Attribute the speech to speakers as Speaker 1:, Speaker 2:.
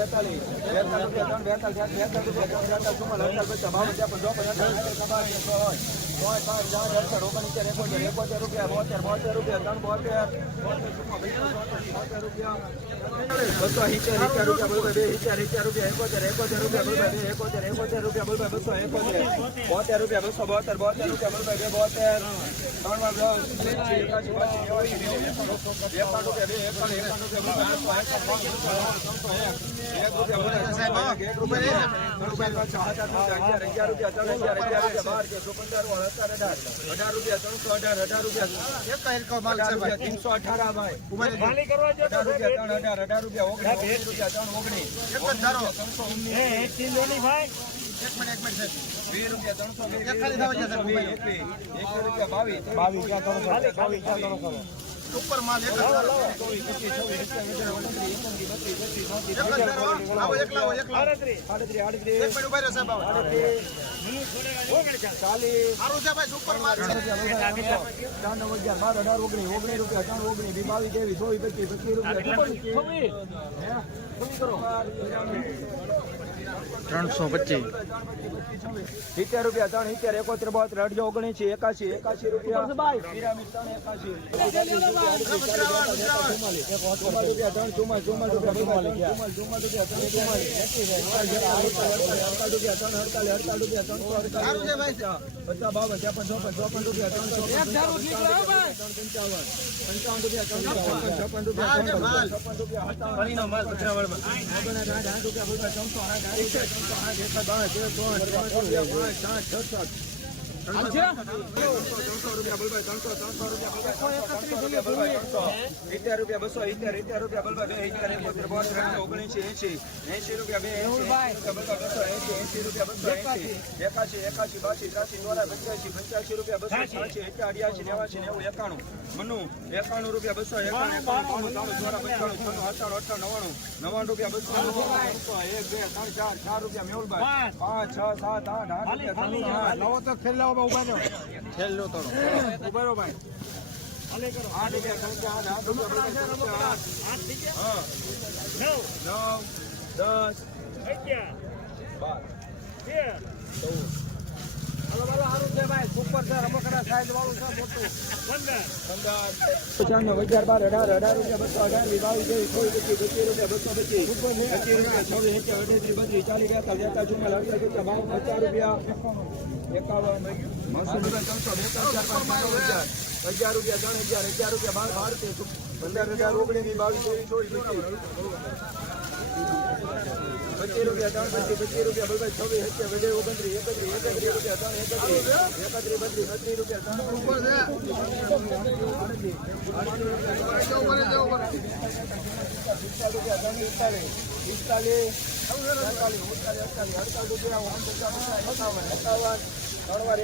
Speaker 1: બેતાલીસ બેતાલીસ રૂપિયા ત્રણ બેતાલીસ બેતાલીસ રૂપિયા ત્રણ બેતાલીસ ચુમ્માલીસ અડતાલીસ પચાસ બાવન પાંચ ચાર અડસઠ ઓગણસિત્તેર એકોતેર એકોતેર રૂપિયા બોતેર બોતેર રૂપિયા ત્રણ બોતેર બોતેર રૂપિયા બસો સિત્તેર સિત્તેર રૂપિયા બોલભાઈ બે સિત્તેર સિત્તેર રૂપિયા એકોતેર એકોતેર રૂપિયા બોલભાઈ બે એકોતેર એકોતેર રૂપિયા બોલભાઈ બસો એકોતેર બોતેર રૂપિયા બોતેર રૂપિયા બોલભાઈ બે બોતેર ત્રણ વાર દસ બે એકાવન એકાવન રૂપિયા એક એક એક ત્રણસો અઢાર અઢાર રૂપિયા
Speaker 2: ખાલી
Speaker 1: ઓગણીસ રૂપિયા ત્રણ ઓગણીસ ત્રણસો ઓગણીસ
Speaker 2: એ એક તીન દોની ભાઈ
Speaker 1: રૂપિયા ત્રણસો ત્રણસો વીસ એકવીસ એકવીસ રૂપિયા બાવીસ બાવીસ. ક્યાં
Speaker 2: ખાલી ખાલી કરો
Speaker 1: અઢાર ઓગણીસ ઓગણીસ રૂપિયા.
Speaker 3: ત્રણસો પચીસ
Speaker 1: સિત્તેર રૂપિયા ત્રણ સિત્તેર એકોતેર બોતેર અઢજો ઓગણીસ અડતાલીસ અડતાલીસ રૂપિયા ત્રણસો અડતાલીસ રૂપિયા એસી રૂપિયા બે એસી બસો ત્રાસી નોરા પંચ્યાસી પંચ્યાસી રૂપિયા બસો છ્યાસી એકા અઢ્યાસી નેવાસી નેવું એકાણું મનુ એકાણું રૂપિયા બસો એકાણું એકાણું ત્રાણું ચોરા પંચાણું છન્નું અઠાણું અઠાણું નવ્વાણું રૂપિયા બસો એક બે ત્રણ ચાર ચાર રૂપિયા મેળભાઈ પાંચ છ સાત આઠ આઠ રૂપિયા
Speaker 2: નવો તો ઊભા રહ્યો
Speaker 1: છેલ્લો તરો ઊભા રહો ભાઈ.
Speaker 2: સારું છે ભાઈ. સુપર છે રમકડા સાઈઝ વાળું
Speaker 1: પંચાણું બાર અઢાર અઢાર રૂપિયા બસો અઢાર બાવીસ ત્રેવીસ કોઈ પચીસ પચીસ રૂપિયા બસો પચીસ પચીસ રૂપિયા છવ્વીસ એક્યા અઠ્યાસી બત્રીસ ચાલીસ બેતાલીસ બેતાલીસ ચુમ્માલીસ અડતાલીસ પચાસ બાવન પચાસ રૂપિયા એકાવન બસો રૂપિયા ત્રણસો બેતાલીસ ચાર પાંચ હજાર હજાર રૂપિયા ત્રણ હજાર અગિયાર રૂપિયા બાર બાર પંદર હજાર ઓગણીસ બાવીસ ચોવીસ ચોવીસ પચીસ રૂપિયા ત્રણ પચીસ પચીસ રૂપિયા બધાય છવ્વીસ હત્યા બધે ઓગણત્રીસ એકત્રીસ એકત્રીસ રૂપિયા ત્રણ એકત્રીસ એકત્રીસ બત્રીસ બત્રીસ રૂપિયા ત્રણ પિસ્તાલીસ અડતાલીસ અડતાલીસ અડતાલીસ રૂપિયા ત્રણ વાર